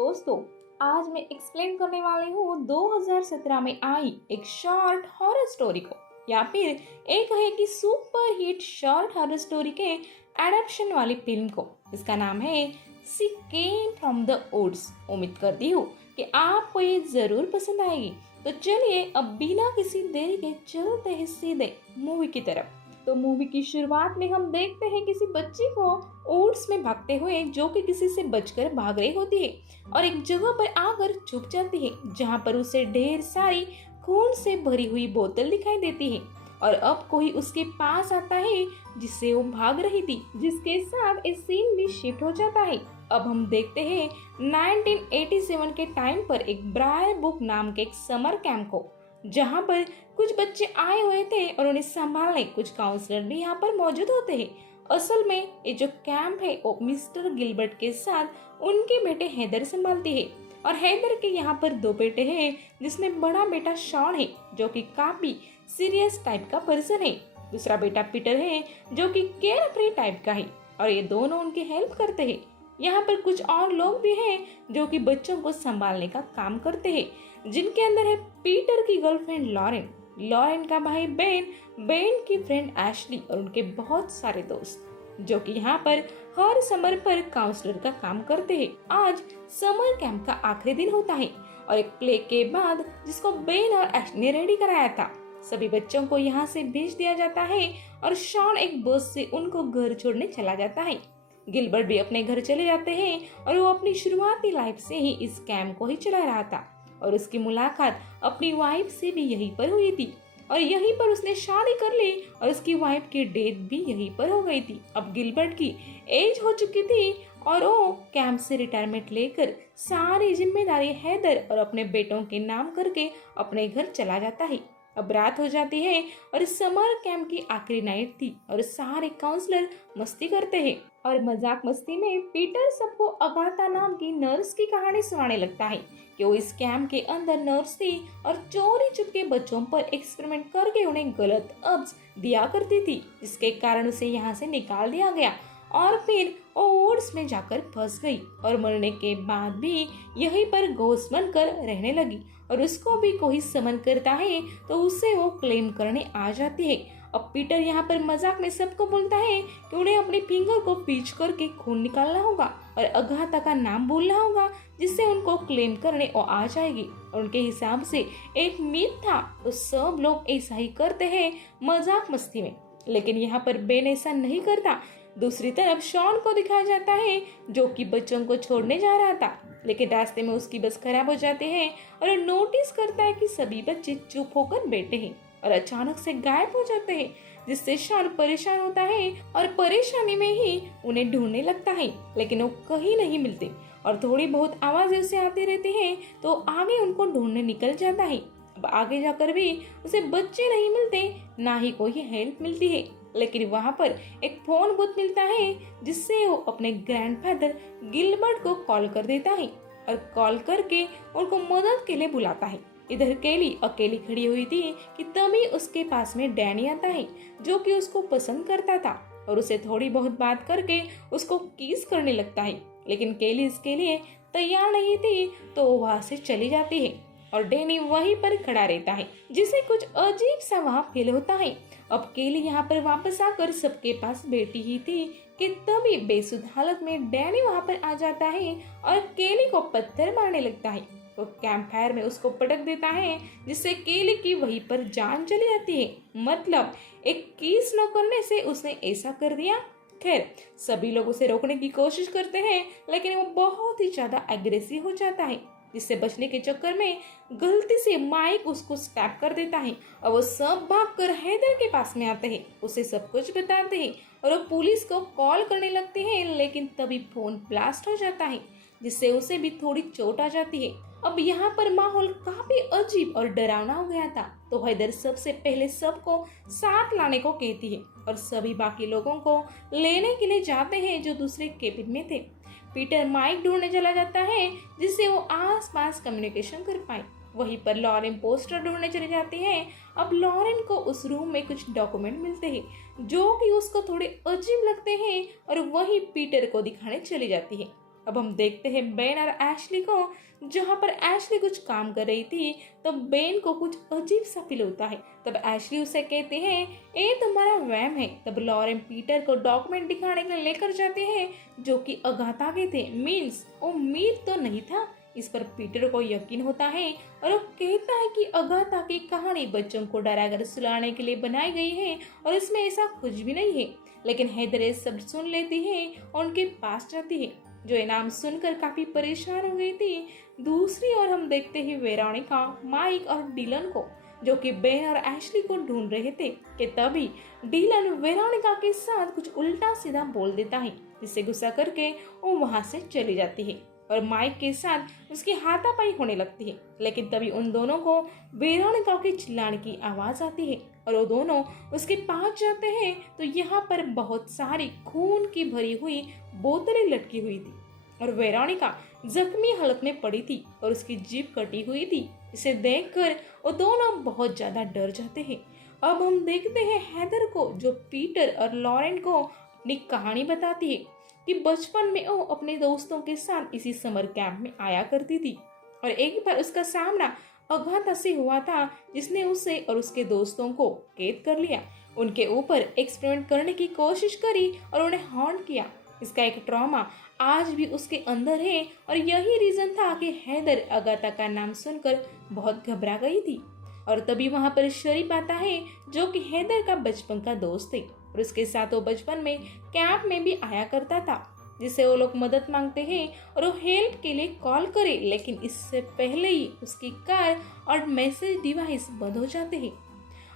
दोस्तों, आज मैं एक्सप्लेन करने वाली हूँ 2017 में आई एक शॉर्ट हॉरर स्टोरी को, या फिर एक कहे कि super hit short horror story के एडेप्शन वाली फिल्म को। इसका नाम है सी केम फ्रॉम द वुड्स। उम्मीद करती हूँ कि आपको ये जरूर पसंद आएगी। तो चलिए अब बिना किसी देरी के चलते हैं सीधे मूवी की तरफ। तो मूवी की शुरुआत में हम देखते हैं किसी बच्ची को ओट्स में भागते हुए, जो कि किसी से बचकर भाग रही होती है और एक जगह पर आकर छुप जाती है, जहां पर उसे ढेर सारी खून से भरी हुई बोतल दिखाई देती है। और अब कोई उसके पास आता है जिससे वो भाग रही थी, जिसके साथ इस सीन भी शिफ्ट हो जाता है। अब हम देखते हैं 1987 के टाइम पर एक ब्रायर बुक नाम के एक समर कैंप को, जहां पर कुछ बच्चे आए हुए थे और उन्हें संभालने कुछ काउंसलर भी यहाँ पर मौजूद होते हैं। असल में ये जो कैंप है वो मिस्टर गिलबर्ट के साथ उनके बेटे हैदर संभालती है। और हैदर के यहाँ पर दो बेटे हैं, जिसमें बड़ा बेटा शॉन है जो कि काफी सीरियस टाइप का पर्सन है। दूसरा बेटा पीटर है जो कि केयर फ्री टाइप का है, और ये दोनों उनकी हेल्प करते हैं। यहाँ पर कुछ और लोग भी हैं जो कि बच्चों को संभालने का काम करते हैं, जिनके अंदर है पीटर की गर्लफ्रेंड लॉरेन, लॉरेन का भाई बेन, बेन की फ्रेंड एशली और उनके बहुत सारे दोस्त, जो कि यहाँ पर हर समर पर काउंसलर का काम करते हैं। आज समर कैंप का आखिरी दिन होता है और एक प्ले के बाद, जिसको बेन और एशली ने रेडी कराया था, सभी बच्चों को यहाँ से भेज दिया जाता है और शॉन एक बस से उनको घर छोड़ने चला जाता है। गिलबर्ट भी अपने घर चले जाते हैं और वो अपनी शुरुआती लाइफ से ही इस कैंप को ही चला रहा था, और उसकी मुलाकात अपनी वाइफ से भी यहीं पर हुई थी और यहीं पर उसने शादी कर ली और उसकी वाइफ की डेथ भी यहीं पर हो गई थी। अब गिलबर्ट की एज हो चुकी थी और वो कैंप से रिटायरमेंट लेकर सारी जिम्मेदारी हैदर और अपने बेटों के नाम करके अपने घर चला जाता है। अब रात हो जाती है और समर कैंप की आखिरी नाइट थी और सारे काउंसलर मस्ती करते हैं, और मजाक मस्ती में पीटर सबको अगाथा नाम की नर्स की कहानी सुनाने लगता है कि वो इस कैंप के अंदर नर्स थी और चोरी चुपके बच्चों पर एक्सपेरिमेंट करके उन्हें गलत अब्स दिया करती थी, जिसके कारण उसे यहाँ से निकाल दिया गया और फिर वो वुड्स में जाकर फंस गई और मरने के बाद भी यहीं पर घोस्ट बनकर रहने लगी। और उसको भी कोई समन करता है तो उसे वो क्लेम करने आ जाती है। अब पीटर यहाँ पर मजाक में सबको बोलता है कि उन्हें अपने फिंगर को पीच करके खून निकालना होगा और अगाथा का नाम बोलना होगा, जिससे उनको क्लेम करने वो आ जाएगी। और उनके हिसाब से एक मीथ था, तो सब लोग ऐसा ही करते हैं मजाक मस्ती में। लेकिन यहाँ पर बेन ऐसा नहीं करता। दूसरी तरफ शॉन को दिखाया जाता है, जो कि बच्चों को छोड़ने जा रहा था, लेकिन रास्ते में उसकी बस खराब हो जाती है और नोटिस करता है कि सभी बच्चे चुप होकर बैठे हैं और अचानक से गायब हो जाते हैं, जिससे शॉन परेशान होता है और परेशानी में ही उन्हें ढूंढने लगता है, लेकिन वो कहीं नहीं मिलते और थोड़ी बहुत आवाजें उसे आती रहती हैं, तो आगे उनको ढूंढने निकल जाता है। अब आगे जाकर भी उसे बच्चे नहीं मिलते, ना ही कोई हेल्प मिलती है, लेकिन वहाँ पर एक फोन बूथ मिलता है, जिससे वो अपने ग्रैंडफादर गिलबर्ट को कॉल कर देता है और कॉल करके उनको मदद के लिए बुलाता है। इधर केली अकेली खड़ी हुई थी कि तभी उसके पास में डैनी आता है, जो कि उसको पसंद करता था और उसे थोड़ी बहुत बात करके उसको किस करने लगता है, लेकिन केली इसके लिए तैयार नहीं थी, तो वहाँ से चली जाती है और डैनी वहीं पर खड़ा रहता है, जिसे कुछ अजीब सा वहाँ फील होता है। अब केली यहाँ पर वापस आकर सबके पास बैठी ही थी कि तभी बेसुध हालत में डैनी वहाँ पर आ जाता है और केली को पत्थर मारने लगता है। तो कैंप फायर में उसको पटक देता है, जिससे केली की वहीं पर जान चली जाती है। मतलब एक किस न करने से उसने ऐसा कर दिया। खैर, सभी लोग उसे रोकने की कोशिश करते हैं, लेकिन वो बहुत ही ज्यादा एग्रेसिव हो जाता है, जिससे बचने के चक्कर में गलती से माइक उसको स्टैप कर देता है और वो सब भागकर हैदर के पास में आते हैं, उसे सब कुछ बताते हैं और वो पुलिस को कॉल करने लगते हैं, लेकिन तभी फोन ब्लास्ट हो जाता है, जिससे उसे भी थोड़ी चोट आ जाती है। अब यहाँ पर माहौल काफी अजीब और डरावना हो गया था, तो हैदर सबसे पहले सबको साथ लाने को कहती है और सभी बाकी लोगों को लेने के लिए जाते हैं जो दूसरे केबिन में थे। पीटर माइक ढूंढने चला जाता है, जिससे वो आसपास कम्युनिकेशन कर पाए। वहीं पर लॉरेन पोस्टर ढूंढने चली जाती है। अब लॉरेन को उस रूम में कुछ डॉक्यूमेंट मिलते हैं जो कि उसको थोड़े अजीब लगते हैं और वहीं पीटर को दिखाने चली जाती है। अब हम देखते हैं बेन और एशली को। जहाँ पर एशली कुछ काम कर रही थी तब बेन को कुछ अजीब सा फील होता है। तब एशली उसे कहते हैं ये तुम्हारा वहम है। तब लॉरेन पीटर को डॉक्यूमेंट दिखाने के लिए लेकर जाते हैं जो कि अगाथा के थे। मीन्स उम्मीद तो नहीं था। इस पर पीटर को यकीन होता है और वो कहता है कि अगाथा की कहानी बच्चों को डराकर सुलाने के लिए बनाई गई है और इसमें ऐसा कुछ भी नहीं है। लेकिन हेदर ये सब सुन लेती है और उनके पास जाती है, जो ये नाम सुनकर काफी परेशान हो गई थी। दूसरी ओर हम देखते हैं वेरोनिका, माइक और डिलन को, जो कि बेन और एशली को ढूंढ रहे थे कि तभी डिलन वेरोनिका के साथ कुछ उल्टा सीधा बोल देता है, जिससे गुस्सा करके वो वहां से चली जाती है और माइक के साथ उसकी हाथापाई होने लगती है। लेकिन तभी उन दोनों को वेरोनिका के चिल्लाने की आवाज आती है और वो दोनों उसके पास जाते हैं तो यहाँ पर बहुत सारी खून की भरी हुई बोतलें लटकी हुई थी और वेरोनिका जख्मी हालत में पड़ी थी और उसकी जीभ कटी हुई थी। इसे देखकर वो दोनों बहुत ज्यादा डर जाते हैं। अब हम देखते हैं हेदर को, जो पीटर और लॉरेन को अपनी कहानी बताती है कि बचपन में वो अपने दोस्तों के साथ इसी समर कैंप में आया करती थी और एक बार उसका सामना अगाथा से हुआ था, जिसने उसे और उसके दोस्तों को कैद कर लिया, उनके ऊपर एक्सपेरिमेंट करने की कोशिश करी और उन्हें हॉन्ट किया। इसका एक ट्रॉमा आज भी उसके अंदर है और यही रीजन था कि हेदर अगाथा का नाम सुनकर बहुत घबरा गई थी। और तभी वहां पर शरीफ आता है, जो कि हेदर का बचपन का दोस्त है और उसके साथ वो बचपन में कैंप में भी आया करता था, जिससे वो लोग मदद मांगते हैं और वो हेल्प के लिए कॉल करे। लेकिन इससे पहले ही उसकी कार और मैसेज डिवाइस बंद हो जाते हैं।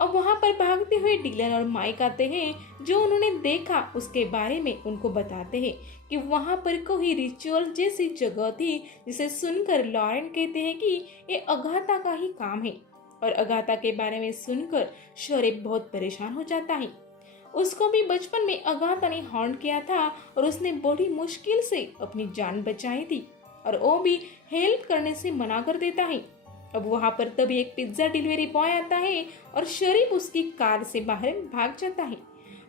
अब वहां पर भागते हुए डिलन और माइक आते हैं, जो उन्होंने देखा उसके बारे में उनको बताते हैं कि वहां पर कोई रिचुअल जैसी जगह थी, जिसे सुनकर लॉरेन कहते हैं कि ये अगाथा का ही काम है। और अगाथा के बारे में सुनकर शरीफ बहुत परेशान हो जाता है। उसको भी बचपन में अगाथा ने हॉन्ट किया था और उसने बड़ी मुश्किल से अपनी जान बचाई थी और वो भी हेल्प करने से मना कर देता है। अब वहां पर तभी एक पिज्जा डिलीवरी बॉय आता है और शरीफ उसकी कार से बाहर भाग जाता है।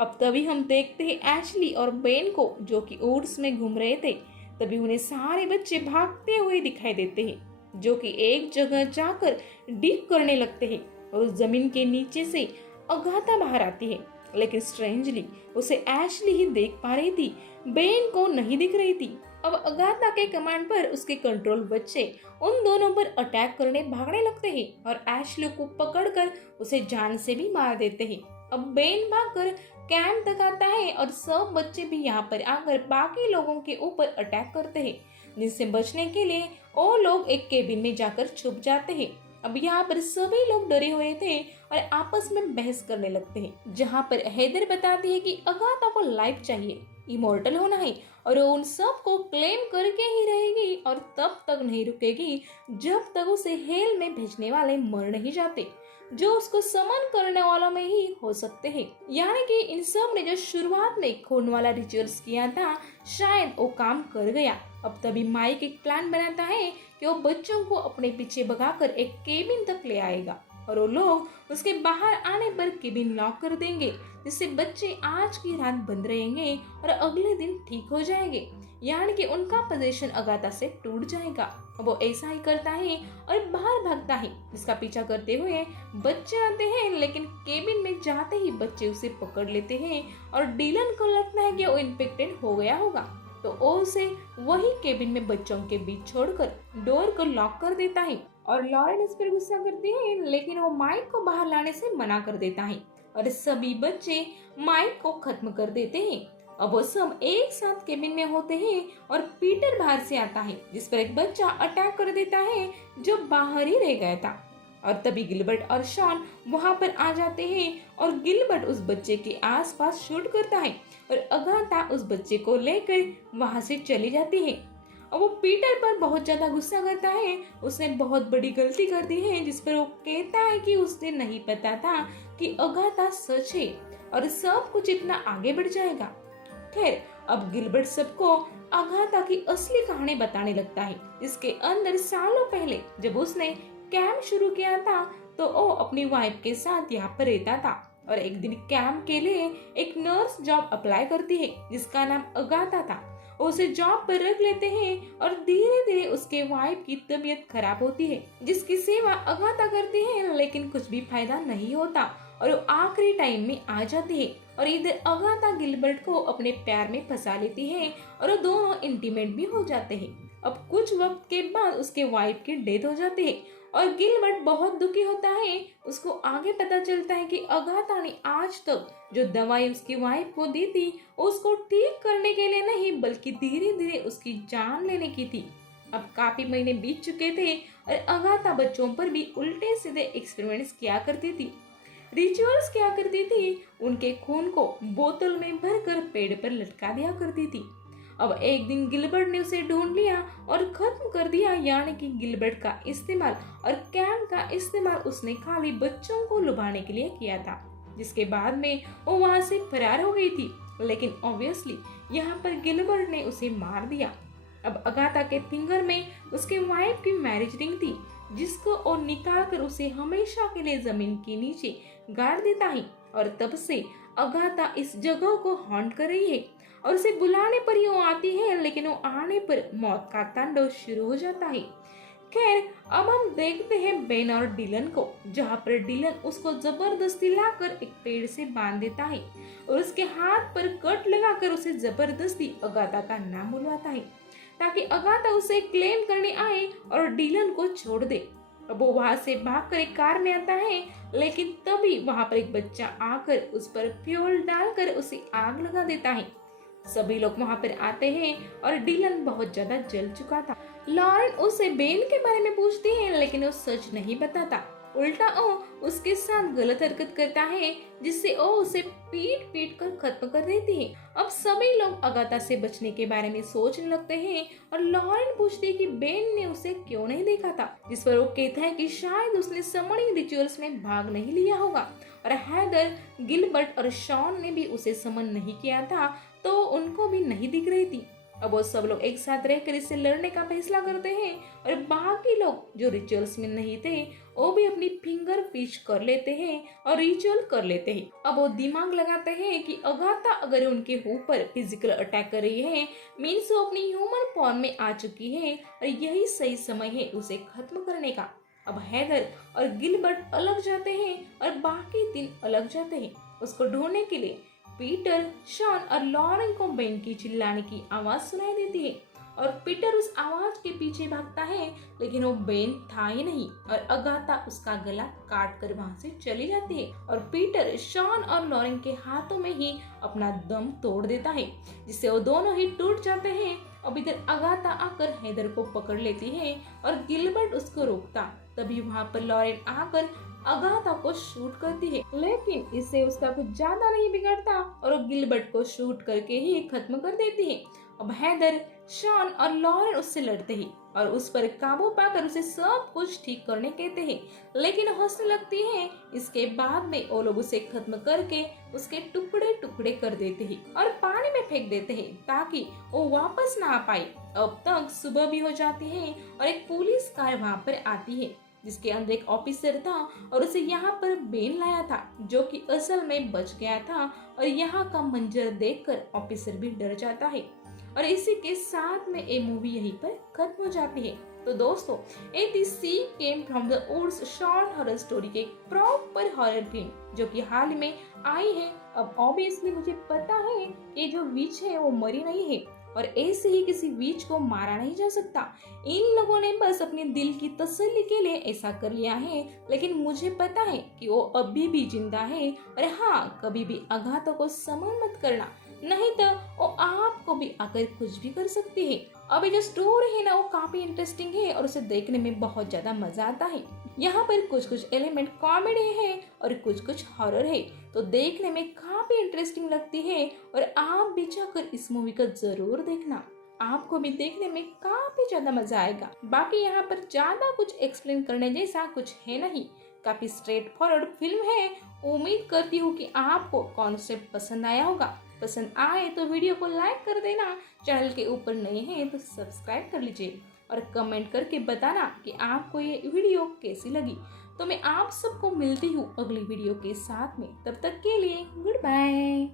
अब तभी हम देखते हैं एशली और बेन को, जो कि वुड्स में घूम रहे थे। तभी उन्हें सारे बच्चे भागते हुए दिखाई देते हैं, जो कि एक जगह जाकर डिग करने लगते हैं और उस जमीन के नीचे से अगाथा बाहर आती है। लेकिन स्ट्रेंजली उसे एशली ही देख पा रही थी, बेन को नहीं दिख रही थी। अब अगाथा के कमांड पर उसके कंट्रोल बच्चे उन दोनों पर अटैक करने भागने लगते हैं और एशली को पकड़कर उसे जान से भी मार देते हैं। अब बेन भागकर कैंप तक आता है और सब बच्चे भी यहाँ पर आकर बाकी लोगों के ऊपर अटैक करते हैं, जिससे बचने के लिए वो लोग एक केबिन में जाकर छुप जाते हैं। अब यहाँ पर सभी लोग डरे हुए थे और आपस में बहस करने लगते हैं, जहाँ पर हेदर बताती है कि अगाथा को लाइफ चाहिए, इमोर्टल होना है और वो उन सब को क्लेम करके ही रहेगी और तब तक नहीं रुकेगी जब तक उसे हेल में भेजने वाले मर नहीं जाते, जो उसको समन करने वालों में ही हो सकते हैं। यानी कि इन सब ने जो शुरुआत में खून वाला रिचुअल्स किया था, शायद वो काम कर गया। अब तभी माइक एक प्लान बनाता है कि वो बच्चों को अपने पीछे भगाकर एक केबिन तक ले आएगा और वो लोग उसके बाहर आने पर केबिन लॉक कर देंगे, जिससे बच्चे आज की रात बंद रहेंगे और अगले दिन ठीक हो जाएंगे। यानी कि उनका पोजीशन अगाथा से टूट जाएगा। अब वो ऐसा ही करता है और बाहर भागता है, जिसका पीछा करते हुए बच्चे आते हैं। लेकिन केबिन में जाते ही बच्चे उसे पकड़ लेते हैं और डिलन को लगता है कि वो इन्फेक्टेड हो गया होगा, तो वो उसे वही केबिन में बच्चों के बीच छोड़कर डोर को लॉक कर देता है। और लॉरेन इस पर गुस्सा करती है, लेकिन वो माइक को बाहर लाने से मना कर देता है और सभी बच्चे माइक को खत्म कर देते हैं। अब वो सब एक साथ केबिन में होते हैं और पीटर बाहर से आता है, जिस पर एक बच्चा अटैक कर देता है जो बाहर ही रह गया था। और तभी गिलबर्ट और शॉन वहां पर आ जाते हैं और गिलबर्ट उस बच्चे के आसपास शूट करता है और अगाथा उस बच्चे को लेकर वहां से चली जाती है। और वो पीटर पर बहुत ज्यादा गुस्सा करता है, उसने बहुत बड़ी गलती कर दी है, जिस पर वो कहता है कि उसे नहीं पता था कि अगाथा सच है और सब कुछ इतना आगे बढ़ जाएगा। खैर, अब गिलबर्ट सबको अगाथा की असली कहानी बताने लगता है, जिसके अंदर सालों पहले जब उसने कैंप शुरू किया था तो वो अपनी वाइफ के साथ यहाँ पर रहता था और एक दिन कैंप के लिए एक नर्स जॉब अप्लाई करती है, जिसका नाम अगाथा था। वो उसे जॉब पर रख लेते हैं और धीरे धीरे उसके वाइफ की तबीयत खराब होती है, जिसकी सेवा अगाथा करती है, लेकिन कुछ भी फायदा नहीं होता और वो आखिरी टाइम में आ जाती है। और इधर अगाथा गिलबर्ट को अपने प्यार में फंसा लेती है और वो दोनों इंटीमेट भी हो जाते हैं। अब कुछ वक्त के बाद उसके वाइफ की डेथ हो जाती है और गिलबर्ट बहुत दुखी होता है। उसको आगे पता चलता है कि अगाथा ने आज तक जो दवाई उसकी वाइफ को दी थी उसको ठीक करने के लिए नहीं, बल्कि धीरे धीरे उसकी जान लेने की थी। अब काफी महीने बीत चुके थे और अगाथा बच्चों पर भी उल्टे सीधे एक्सपेरिमेंट्स किया करती थी। रिचुअल्स क्या करती थी, उनके खून को बोतल में भरकर पेड़ पर लटका दिया करती थी। अब एक दिन गिलबर्ट ने उसे ढूंढ लिया और खत्म कर दिया, यानी कि गिलबर्ट का इस्तेमाल और कैम का इस्तेमाल उसने खाली बच्चों को लुभाने के लिए किया था, जिसके बाद में वो वहां से फरार हो गई थी। लेकिन ऑब्वियसली यहाँ पर गिलबर्ट ने उसे मार दिया। अब अगाथा के फिंगर में उसके वाइफ की मैरिज रिंग थी, जिसको वो निकाल कर उसे हमेशा के लिए जमीन के नीचे गाड़ देता है। और तब से अगाथा इस जगह को हॉन्ट कर रही है और उसे बुलाने पर ही वो आती है, लेकिन वो आने पर मौत का तांडव शुरू हो जाता है। खैर, अब हम देखते हैं बेन और डिलन को, जहाँ पर डिलन उसको जबरदस्ती लाकर एक पेड़ से बांध देता है और उसके हाथ पर कट लगाकर उसे जबरदस्ती अगाथा का नाम बुलवाता है, ताकि अगाथा उसे क्लेम करने आए और डिलन को छोड़ दे। अब वो वहां से भागकर एक कार में आता है, लेकिन तभी वहां पर एक बच्चा आकर उस पर फ्यूल डालकर उसे आग लगा देता है। सभी लोग वहां पर आते हैं और डिलन बहुत ज्यादा जल चुका था। लॉरेन उसे बेन के बारे में पूछती है, लेकिन वो सच नहीं बताता। उल्टा वो उसके साथ गलत हरकत करता है, जिससे वो उसे पीट पीट कर खत्म कर देती है। अब सभी लोग अगाथा से बचने के बारे में सोचने लगते हैं और लॉरेन पूछती है कि बेन ने उसे क्यों नहीं देखा था, जिस पर वो कहता है कि शायद उसने समनिंग रिचुअल्स में भाग नहीं लिया होगा और हैदर, गिलबर्ट और शॉन ने भी उसे समन नहीं किया था, तो उनको भी नहीं दिख रही थी। अब वो सब लोग एक साथ रहकर इससे लड़ने का फैसला करते हैं और बाकी लोग जो रिचुअल्स में नहीं थे वो भी अपनी फिंगर पिच कर लेते हैं और रिचुअल कर लेते हैं। अब वो दिमाग लगाते हैं कि अगाथा अगर उनके ऊपर फिजिकल अटैक कर रही है, मीन्स वो अपनी ह्यूमन फॉर्म में आ चुकी है और यही सही समय है उसे खत्म करने का। अब हैदर और गिलबर्ट अलग जाते हैं और बाकी 3 अलग जाते हैं उसको ढूंढने के लिए। पीटर, शॉन और लॉरेन को बेन की चिल्लाने की आवाज सुनाई देती है और पीटर उस आवाज के पीछे भागता है, लेकिन वो बेन था ही नहीं और अगाथा उसका गला काट कर वहां से चली जाती है और पीटर, शॉन और लॉरेन के हाथों में ही अपना दम तोड़ देता है, जिससे वो दोनों ही टूट जाते हैं। अब इधर अगाथा आकर हैदर को पकड़ लेती है और गिलबर्ट उसको रोकता। तभी वहां पर लॉरेन आकर अगाथा को शूट करती है, लेकिन इससे उसका कुछ ज्यादा नहीं बिगड़ता और वो गिलबर्ट को शूट करके ही खत्म कर देती है। अब हैदर, शॉन और लॉरेन उससे लड़ते हैं और उस पर काबू पाकर उसे सब कुछ ठीक करने कहते हैं, लेकिन हंसने लगती है। इसके बाद में वो लोग उसे खत्म करके उसके टुकड़े टुकड़े कर देते हैं और पानी में फेंक देते हैं ताकि वो वापस ना आ पाए। अब तक सुबह भी हो जाती है और एक पुलिस कार वहाँ पर आती है, जिसके अंदर एक ऑफिसर था और उसे यहाँ पर बेन लाया था, जो कि असल में बच गया था। और यहाँ का मंजर देखकर ऑफिसर भी डर जाता है और इसी के साथ में ये मूवी यहीं पर खत्म हो जाती है। तो दोस्तों, it is she came from the woods short horror story के प्रॉपर हॉरर फिल्म जो कि हाल में आई है। अब ऑब्वियसली मुझे पता है कि जो विच है वो मरी नहीं है और ऐसे ही किसी विच को मारा नहीं जा सकता। इन लोगों ने बस अपने दिल की तसल्ली के लिए ऐसा कर लिया है, लेकिन मुझे पता है कि वो अभी भी जिंदा है। और हाँ, कभी भी अगाथा को समन मत करना, नहीं तो वो आपको भी आकर कुछ भी कर सकती है। अभी जो स्टोरी है ना वो काफी इंटरेस्टिंग है और उसे देखने में बहुत ज्यादा मजा आता है। यहाँ पर कुछ कुछ एलिमेंट कॉमेडी है और कुछ कुछ हॉरर है, तो देखने में काफी इंटरेस्टिंग लगती है और आप भी जाकर इस मूवी को जरूर देखना, आपको भी देखने में काफी ज्यादा मजा आएगा। बाकी यहाँ पर ज्यादा कुछ एक्सप्लेन करने जैसा कुछ है नहीं, काफी स्ट्रेट फॉरवर्ड फिल्म है। उम्मीद करती हूँ कि आपको कॉन्सेप्ट पसंद आया होगा। पसंद आए तो वीडियो को लाइक कर देना, चैनल के ऊपर नए हैं तो सब्सक्राइब कर लीजिए और कमेंट करके बताना कि आपको ये वीडियो कैसी लगी। तो मैं आप सबको मिलती हूँ अगली वीडियो के साथ में, तब तक के लिए गुड बाय।